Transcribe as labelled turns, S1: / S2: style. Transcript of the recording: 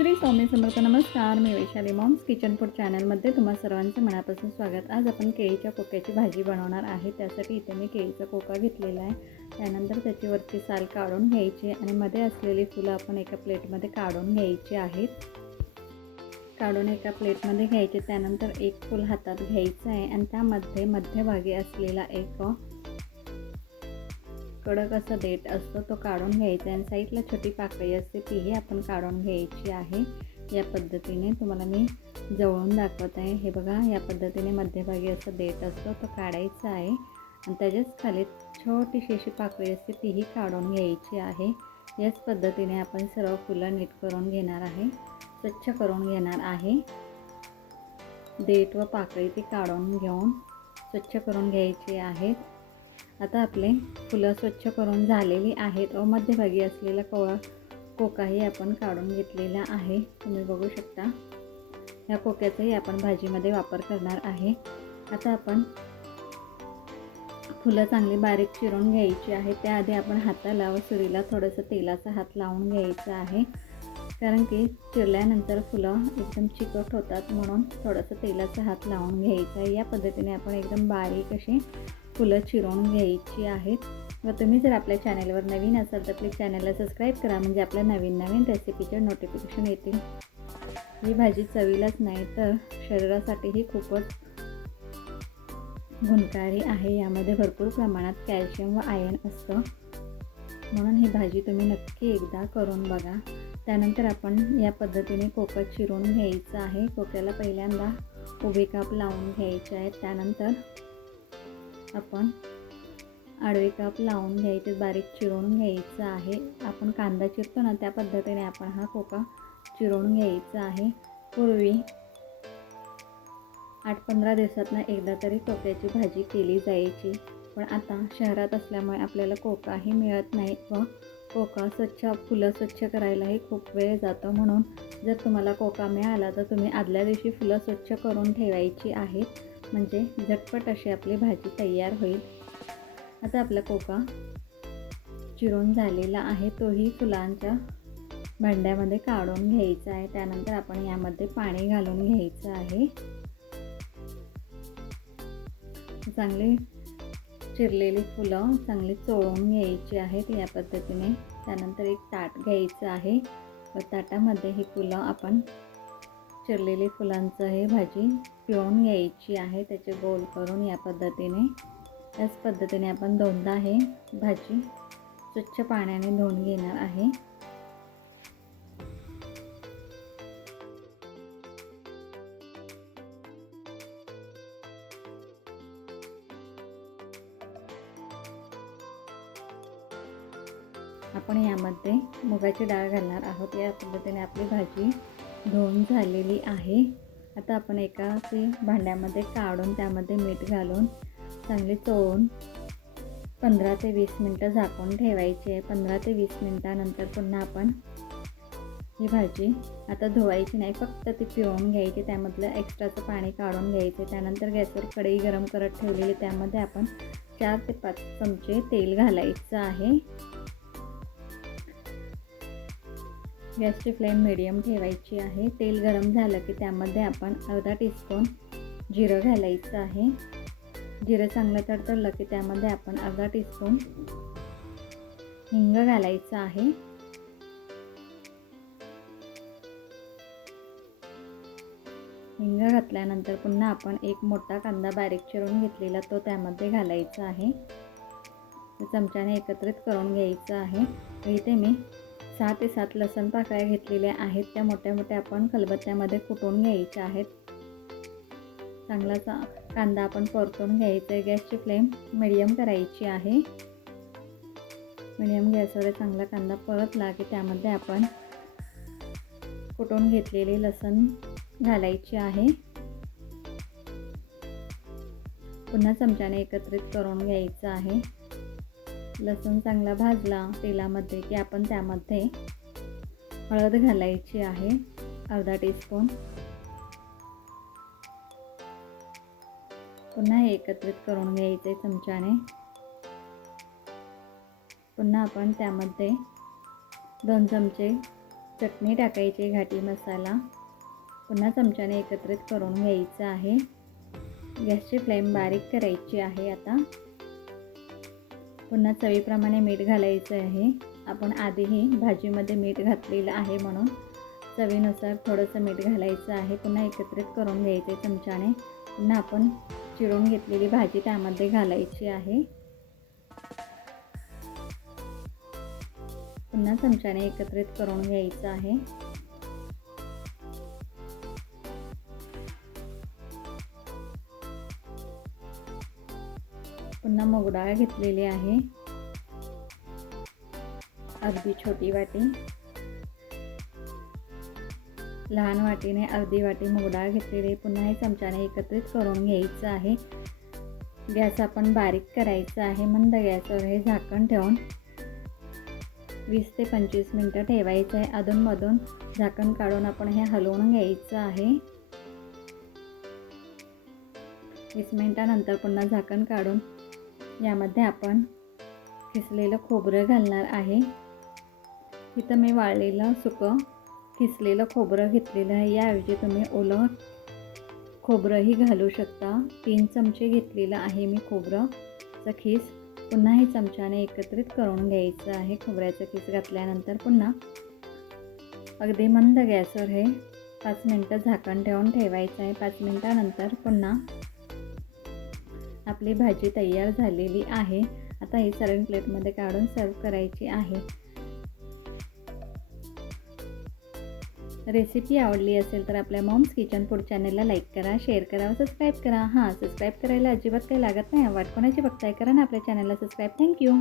S1: श्री स्वामी समर्थ नमस्कार. मी Vaishali moms kitchen food चॅनलमध्ये तुम्हा सर्वांचं मनापासून स्वागत. आज आपण केळीच्या कोक्याची भाजी बनवणार आहे. त्यासाठी इथे मी केळीचा कोका घेतलेला आहे. त्यानंतर त्याची वरची साल काढून घ्यायची आणि मध्ये असलेली फुलं आपण एका प्लेटमध्ये काढून घ्यायची आहेत. काढून एका प्लेटमध्ये घ्यायचे. त्यानंतर एक फूल हातात घ्यायचं आहे आणि त्यामध्ये मध्यभागी असलेला एक कडक असं देठ असतो तो काढून घ्यायचा आणि साईडला छोटी पाकळी असते तीही आपण काढून घ्यायची आहे. या पद्धतीने तुम्हाला मी जवळून दाखवत आहे. हे बघा या पद्धतीने मध्यभागी असं देठ असतो तो काढायचा आहे. आणि त्याच्याच खाली छोटीशी अशी पाकळी असते तीही काढून घ्यायची आहे. याच पद्धतीने आपण सर्व फुलं नीट करून घेणार आहे. स्वच्छ करून घेणार आहे. देठ व पाकळी ती काढून घेऊन स्वच्छ करून घ्यायची आहेत. आता आपले फुलं स्वच्छ करून झालेली आहेत. व मध्यभागी असलेला कोळा कोकाही आपण काढून घेतलेला आहे. तुम्ही बघू शकता. या कोक्याचाही आपण भाजीमध्ये वापर करणार आहे. आता आपण फुलं चांगली बारीक चिरून घ्यायची आहे. त्याआधी आपण हाताला व सुरीला थोडंसं तेलाचा हात लावून घ्यायचा आहे. कारण की चिरल्यानंतर फुलं एकदम चिकट होतात म्हणून थोडंसं तेलाचा हात लावून घ्यायचा आहे. या पद्धतीने आपण एकदम बारीक अशी फुलं चिरून घ्यायची आहेत. व तुम्ही जर आपल्या चॅनलवर नवीन असाल तर प्लीज चॅनलला सबस्क्राईब करा. म्हणजे आपल्या नवीन नवीन रेसिपीचे नोटिफिकेशन येतील. ही भाजी चवीलाच नाही तर शरीरासाठीही खूपच गुणकारी आहे. यामध्ये भरपूर प्रमाणात कॅल्शियम व आयर्न असतं. म्हणून ही भाजी तुम्ही नक्की एकदा करून बघा. त्यानंतर आपण या पद्धतीने कोकत चिरून घ्यायचं आहे. कोक्याला पहिल्यांदा उभे काप लावून घ्यायचे आहेत. त्यानंतर आपण आडवे काप लावून घ्यायचे बारीक चिरून घ्यायचं आहे. आपण कांदा चिरतो ना त्या पद्धतीने आपण हा कोका चिरून घ्यायचा आहे. पूर्वी आठ पंधरा दिवसातनं एकदा तरी कोक्याची भाजी केली जायची. पण आता शहरात असल्यामुळे आपल्याला कोकाही मिळत नाही व कोका स्वच्छ फुलं स्वच्छ करायलाही खूप वेळ जातो. म्हणून जर तुम्हाला कोका मिळाला तर तुम्ही आदल्या दिवशी फुलं स्वच्छ करून ठेवायची आहेत म्हणजे झटपट अशी आपली भाजी तयार होईल. आता आपला कोका चिरून झालेला आहे. तोही फुलांच्या भांड्यामध्ये काढून घ्यायचा आहे. त्यानंतर आपण यामध्ये पाणी घालून घ्यायचं आहे. चांगली चिरलेली फुलं चांगली चोळून घ्यायची आहेत या पद्धतीने. त्यानंतर एक ताट घ्यायचं आहे. व ताटामध्ये ही फुलं आपण चिरलेली फुलांचं हे भाजी पिळून घ्यायची आहे. त्याचे गोल करून या पद्धतीने. त्याच पद्धतीने आपण दोनदा हे भाजी स्वच्छ पाण्याने धुवून घेणार आहे. आपण यामध्ये मुगाची डाळ घालणार आहोत. या पद्धतीने आपली भाजी धुवून झालेली आहे. आता आपण एका ते भांड्यामध्ये काढून त्यामध्ये मीठ घालून चांगली चोळून पंधरा ते वीस मिनटं झाकून ठेवायची आहे. पंधरा ते वीस मिनटानंतर पुन्हा आपण ही भाजी आता धुवायची नाही. फक्त ती पिळून घ्यायची. त्यामधलं एक्स्ट्राचं पाणी काढून घ्यायचे. त्यानंतर गॅसवर कढई गरम करत ठेवलेली. त्यामध्ये आपण चार ते पाच चमचे तेल घालायचं आहे. गॅसची फ्लेम मिडियम ठेवायची आहे. तेल गरम झालं की त्यामध्ये आपण अर्धा टीस्पून जिरं घालायचं आहे. जिरं चांगलं तडतडलं की त्यामध्ये आपण अर्धा टीस्पून हिंग घालायचं आहे. हिंग घातल्यानंतर पुन्हा आपण एक मोठा कांदा बारीक चिरून घेतलेला तो त्यामध्ये घालायचा आहे. चमच्याने एकत्रित करून घ्यायचं आहे. इथे मी सहा ते सात लसण पाकळ्या घेतलेल्या आहेत. त्या मोठ्या मोठ्या आपण खलबत्त्यामध्ये कुटून घ्यायच्या आहेत. चांगलाचा कांदा आपण परतून घ्यायचा आहे. गॅसची फ्लेम मिडियम करायची आहे. मिडियम गॅसवर चांगला कांदा परतला की त्यामध्ये आपण कुटून घेतलेले लसण घालायची आहे. पुन्हा चमच्याने एकत्रित करून घ्यायचं आहे. लसूण चांगला भाजला तेलामध्ये की आपण त्यामध्ये हळद घालायची आहे अर्धा टीस्पून पुन्हा हे एकत्रित करून घ्यायचे चमच्याने. पुन्हा आपण त्यामध्ये दोन चमचे चटणी टाकायची घाटी मसाला. पुन्हा चमच्याने एकत्रित करून घ्यायचं आहे. गॅसची फ्लेम बारीक करायची आहे आता. पुन्हा चवीप्रमाणे मीठ घालायचं आहे. आपण आधीही भाजीमध्ये मीठ घातलेलं आहे म्हणून चवीनुसार थोडंसं मीठ घालायचं आहे. पुन्हा एकत्रित करून घ्यायचे चमच्याने. पुन्हा आपण चिरून घेतलेली भाजी त्यामध्ये घालायची आहे. पुन्हा चमच्याने एकत्रित करून घ्यायचं आहे. पुन्हा मोगडाळ घेतलेली आहे. अर्धी छोटी वाटी. लहान वाटीने अर्धी वाटी मोगडाळ घेतलेली पुन्हा हे चमच्याने एकत्रित करून घ्यायचं आहे. गॅस आपण बारीक करायचा आहे. मंद गॅसवर हे झाकण ठेवून वीस ते पंचवीस मिनटं ठेवायचं आहे. अधूनमधून झाकण काढून आपण हे हलवून घ्यायचं आहे. वीस मिनटानंतर पुन्हा झाकण काढून यामध्ये आपण किसलेलं खोबरं घालणार आहे. इथं मी वाळलेलं सुकं किसलेलं खोबरं घेतलेलं आहे. याऐवजी तुम्ही ओलं खोबरंही घालू शकता. तीन चमचे घेतलेलं आहे मी खोबरंचं खीस पुन्हा हे चमच्याने एकत्रित करून घ्यायचं आहे. खोबऱ्याचं खीस घातल्यानंतर पुन्हा अगदी मंद गॅसवर हे पाच मिनटं झाकण ठेवून ठेवायचं आहे. पाच मिनटानंतर पुन्हा आपली भाजी तयार झालेली आहे. आता ही सर्विंग प्लेटमध्ये काढून सर्व करायची आहे. रेसिपी आवडली असेल तर आपल्या मॉम्स किचन फूड चॅनलला लाईक करा शेअर करा व सबस्क्राईब करा. हां सबस्क्राईब करायला अजिबात काही लागत नाही. वाट कोणाची बघताय? करा ना आपल्या चॅनलला सबस्क्राईब थँक्यू